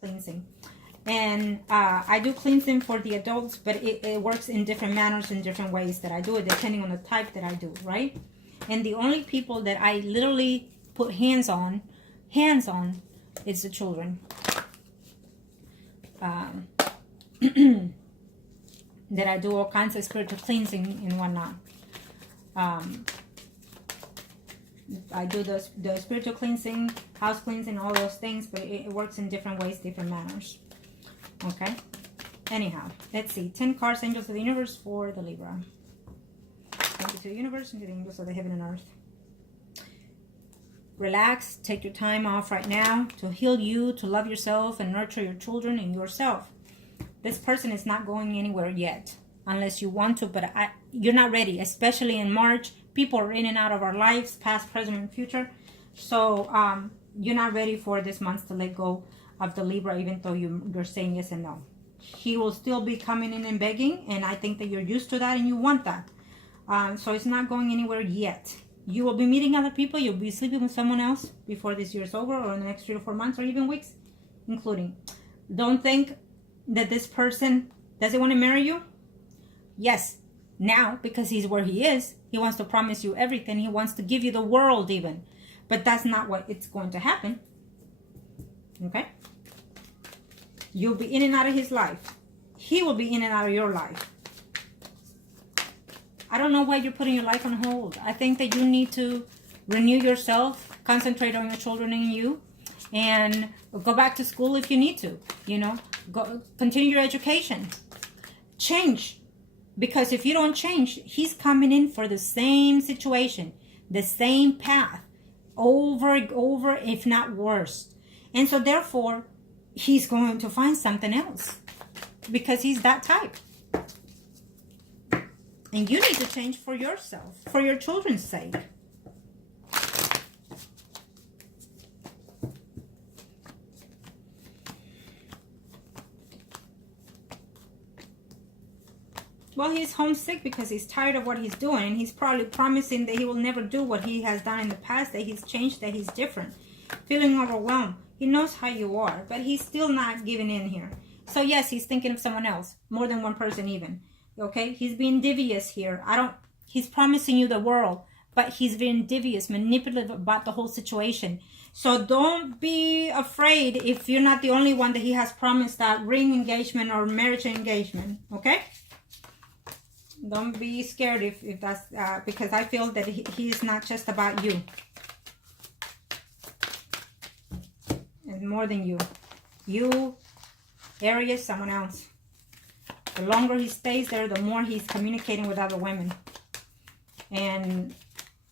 cleansing. And I do cleansing for the adults, but it works in different manners, in different ways that I do it, depending on the type that I do, right? And the only people that I literally put hands on, is the children. That I do all kinds of spiritual cleansing and whatnot. I do the spiritual cleansing, house cleansing, all those things, but it works in different ways, different manners. Okay? Anyhow, let's see. 10 cards, angels of the universe for the Libra. Thank you to the universe and to the angels of the heaven and earth. Relax. Take your time off right now to heal you, to love yourself, and nurture your children and yourself. This person is not going anywhere yet, unless you want to, but you're not ready, especially in March. People are in and out of our lives, past, present, and future. So you're not ready for this month to let go of the Libra, even though you're saying yes and no. He will still be coming in and begging, and I think that you're used to that and you want that. So it's not going anywhere yet. You will be meeting other people. You'll be sleeping with someone else before this year is over, or in the next 3 to 4 months, or even weeks, including. Don't think that this person doesn't want to marry you. Yes, now, because he's where he is, he wants to promise you everything. He wants to give you the world even. But that's not what it's going to happen. Okay? You'll be in and out of his life. He will be in and out of your life. I don't know why you're putting your life on hold. I think that you need to renew yourself, concentrate on your children and you, and go back to school if you need to, you know. Go continue your education. Change. Because if you don't change, he's coming in for the same situation, the same path, over, if not worse. And so therefore, he's going to find something else. Because he's that type. And you need to change for yourself, for your children's sake. Well, he's homesick because he's tired of what he's doing. And he's probably promising that he will never do what he has done in the past, that he's changed, that he's different. Feeling overwhelmed. He knows how you are, but he's still not giving in here. So yes, he's thinking of someone else. More than one person even. Okay, he's being devious here. He's promising you the world, but he's being devious, manipulative about the whole situation. So don't be afraid if you're not the only one that he has promised that ring engagement or marriage engagement. Okay, don't be scared if that's because I feel that he's not just about you. It's more than you. You, Aries, someone else. The longer he stays there, the more he's communicating with other women. And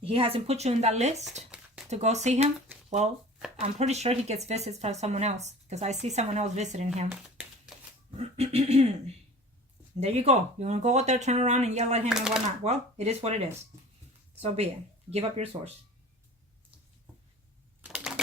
he hasn't put you in that list to go see him. Well, I'm pretty sure he gets visits from someone else. Because I see someone else visiting him. There you go. You want to go out there, turn around and yell at him and whatnot. Well, it is what it is. So be it. Give up your source.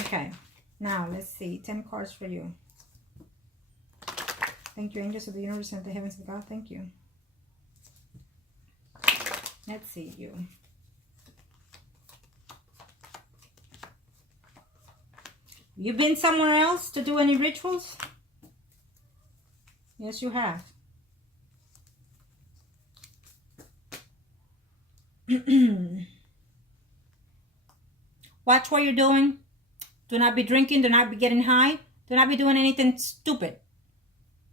Okay. Now, let's see. 10 cards for you. Thank you, angels of the universe and the heavens of God. Thank you. Let's see you. You been somewhere else to do any rituals? Yes, you have. Watch what you're doing. Do not be drinking. Do not be getting high. Do not be doing anything stupid.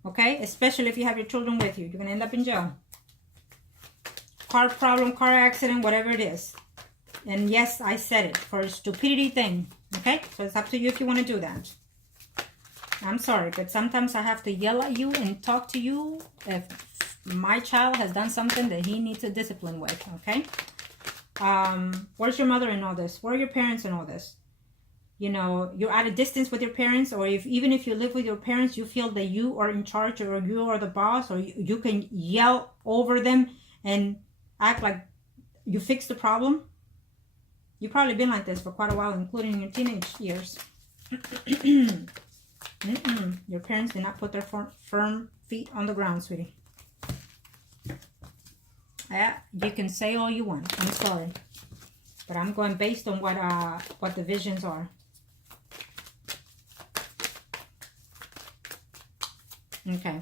Okay? Especially if you have your children with you. You're going to end up in jail. Car problem, car accident, whatever it is. And yes, I said it. For a stupidity thing. Okay? So it's up to you if you want to do that. I'm sorry, but sometimes I have to yell at you and talk to you if my child has done something that he needs a discipline with. Okay? Where's your mother in all this? Where are your parents in all this? You know, you're at a distance with your parents, or even if you live with your parents, you feel that you are in charge, or you are the boss, or you can yell over them and act like you fixed the problem. You've probably been like this for quite a while, including in your teenage years. Your parents did not put their firm feet on the ground, sweetie. Yeah, you can say all you want. I'm sorry, but I'm going based on what the visions are. Okay.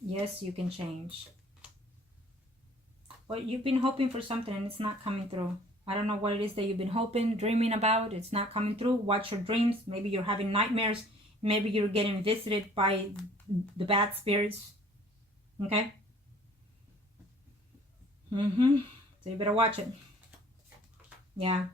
Yes, you can change. Well, you've been hoping for something and it's not coming through. I don't know what it is that you've been hoping, dreaming about. It's not coming through. Watch your dreams. Maybe you're having nightmares. Maybe you're getting visited by the bad spirits. Okay? So you better watch it. Yeah.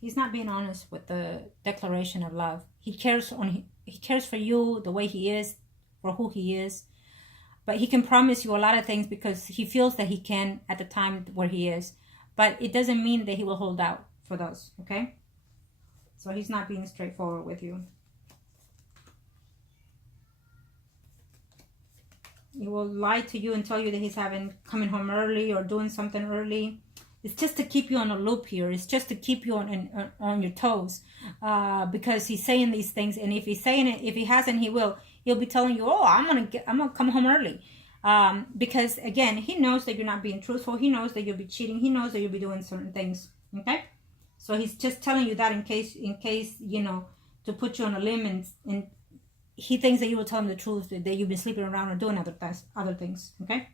He's not being honest with the declaration of love. He cares for you the way he is, for who he is. But he can promise you a lot of things because he feels that he can at the time where he is. But it doesn't mean that he will hold out for those, okay? So he's not being straightforward with you. He will lie to you and tell you that he's coming home early or doing something early. It's just to keep you on a loop here. It's just to keep you on your toes, because he's saying these things. And if he's saying it, if he hasn't, he'll be telling you, oh, I'm gonna come home early, because again, he knows that you're not being truthful. He knows that you'll be cheating. He knows that you'll be doing certain things. Okay, so he's just telling you that in case you know, to put you on a limb, and he thinks that you will tell him the truth, that you've been sleeping around or doing other things. Okay.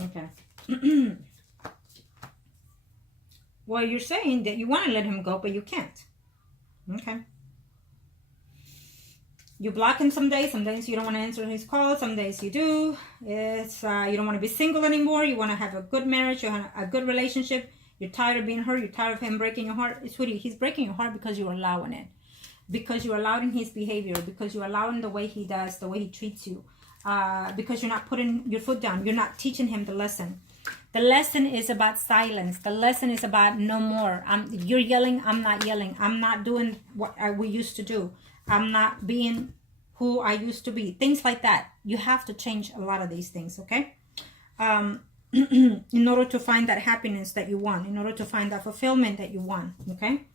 Okay. Well, you're saying that you want to let him go, but you can't. Okay. You block him some days you don't want to answer his calls, some days you do. It's you don't want to be single anymore. You want to have a good marriage, you want a good relationship. You're tired of being hurt. You're tired of him breaking your heart. Sweetie, he's breaking your heart because you're allowing it. Because you're allowing his behavior. Because you're allowing the way he does, the way he treats you. Because you're not putting your foot down. You're not teaching him the lesson. The lesson is about silence. The lesson is about no more. You're yelling, I'm not yelling. I'm not doing what we used to do. I'm not being who I used to be. Things like that. You have to change a lot of these things, okay? In order to find that happiness that you want. In order to find that fulfillment that you want, okay?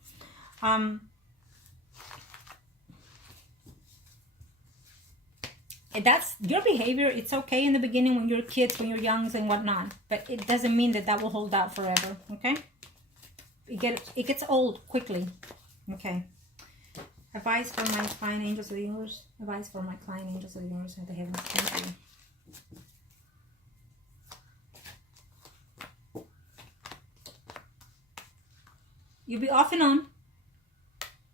That's your behavior. It's okay in the beginning when you're kids, when you're young and whatnot, but it doesn't mean that will hold out forever. Okay, it gets old quickly. Okay. Advice for my client angels of the universe. Advice for my client angels of the universe of the heavens. Thank you. You'll be off and on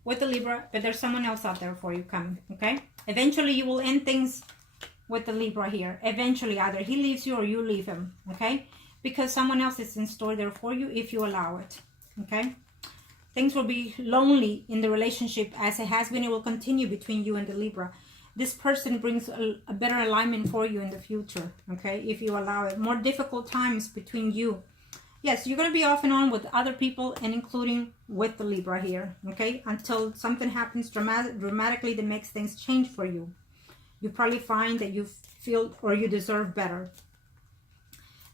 with the Libra, but there's someone else out there for you coming. Okay. Eventually, you will end things with the Libra here. Eventually, either he leaves you or you leave him, okay? Because someone else is in store there for you if you allow it, okay? Things will be lonely in the relationship as it has been. It will continue between you and the Libra. This person brings a better alignment for you in the future, okay? If you allow it. More difficult times between you. Yes, you're going to be off and on with other people and including with the Libra here, okay? Until something happens dramatically that makes things change for you. You probably find that you feel or you deserve better.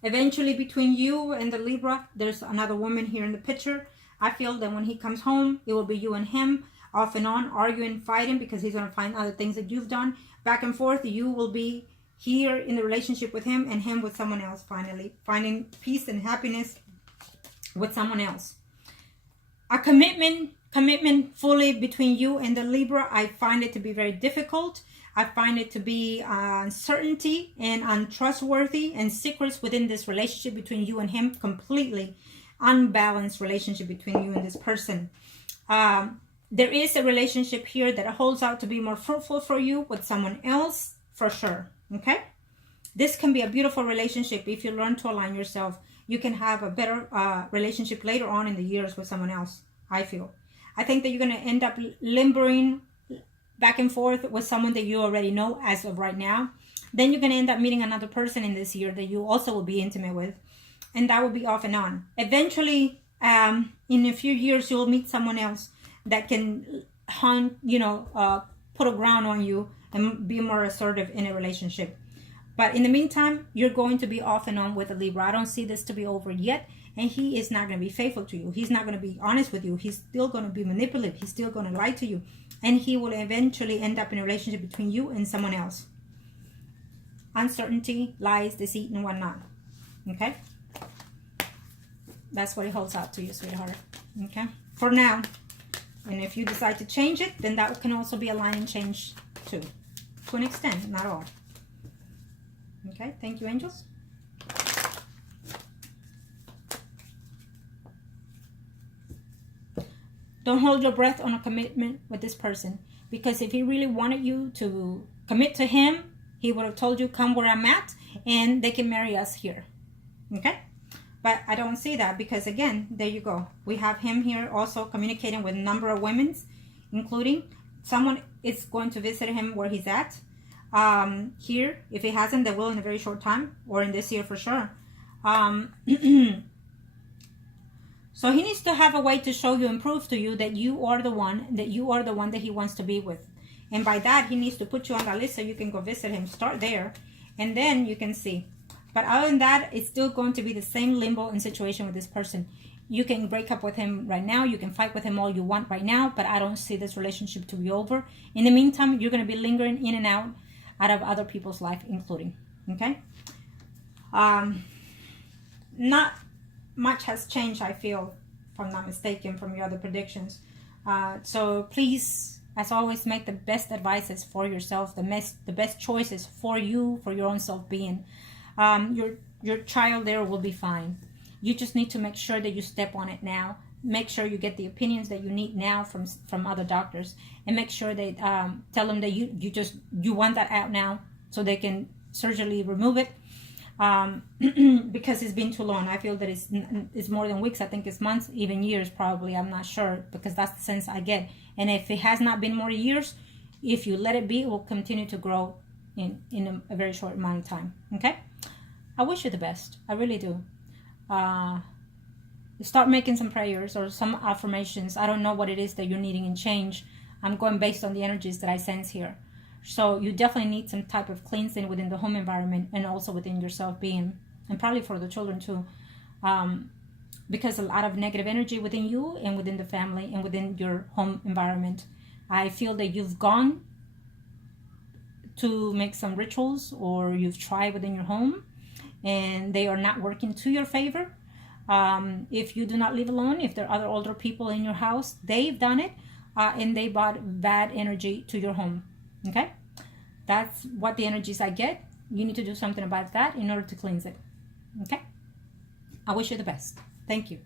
Eventually, between you and the Libra, there's another woman here in the picture. I feel that when he comes home, it will be you and him off and on, arguing, fighting, because he's going to find other things that you've done. Back and forth, you will be here in the relationship with him and him with someone else, finally finding peace and happiness with someone else. A commitment fully between you and the Libra, I find it to be very difficult. I find it to be uncertainty and untrustworthy and secrets within this relationship between you and him. Completely unbalanced relationship between you and this person. There is a relationship here that holds out to be more fruitful for you with someone else, for sure. Okay, this can be a beautiful relationship if you learn to align yourself. You can have a better relationship later on in the years with someone else. I think that you're going to end up limbering back and forth with someone that you already know as of right now. Then you're going to end up meeting another person in this year that you also will be intimate with, and that will be off and on. Eventually, in a few years, you'll meet someone else that can put a ground on you and be more assertive in a relationship. But in the meantime, you're going to be off and on with a Libra. I don't see this to be over yet. and he is not going to be faithful to you. He's not going to be honest with you. He's still going to be manipulative. He's still going to lie to you, and he will eventually end up in a relationship between you and someone else. Uncertainty, lies, deceit, and whatnot. Okay, that's what it holds out to you, sweetheart. Okay, for now. And if you decide to change it, then that can also be a line and change too, to an extent, not all. Okay, thank you, angels. Don't hold your breath on a commitment with this person, because if he really wanted you to commit to him, he would have told you, come where I'm at, and they can marry us here. Okay? But I don't see that, because again, there you go. We have him here also communicating with a number of women, including someone is going to visit him where he's at. Here, if he hasn't, they will in a very short time, or in this year for sure. So he needs to have a way to show you and prove to you that you are the one, that he wants to be with. And by that, he needs to put you on that list so you can go visit him. Start there, and then you can see. But other than that, it's still going to be the same limbo and situation with this person. You can break up with him right now. You can fight with him all you want right now, but I don't see this relationship to be over. In the meantime, you're going to be lingering in and out of other people's life, including. Okay? Not much has changed, I feel, if I'm not mistaken, from your other predictions. So please, as always, make the best advices for yourself, the best choices for you, for your own self-being. Your child there will be fine. You just need to make sure that you step on it now. Make sure you get the opinions that you need now from other doctors, and make sure that tell them that you want that out now, so they can surgically remove it, because it's been too long. I feel that it's more than weeks. I think it's months, even years probably. I'm not sure, because that's the sense I get. And if it has not been more years, if you let it be, it will continue to grow in a very short amount of time. Okay? I wish you the best. I really do. Start making some prayers or some affirmations. I don't know what it is that you're needing in change. I'm going based on the energies that I sense here. So you definitely need some type of cleansing within the home environment, and also within your self-being, and probably for the children too, because a lot of negative energy within you and within the family and within your home environment. I feel that you've gone to make some rituals, or you've tried within your home, and they are not working to your favor. If you do not live alone, if there are other older people in your house, they've done it, and they brought bad energy to your home. Okay? That's what the energies I get. You need to do something about that in order to cleanse it. Okay? I wish you the best. Thank you.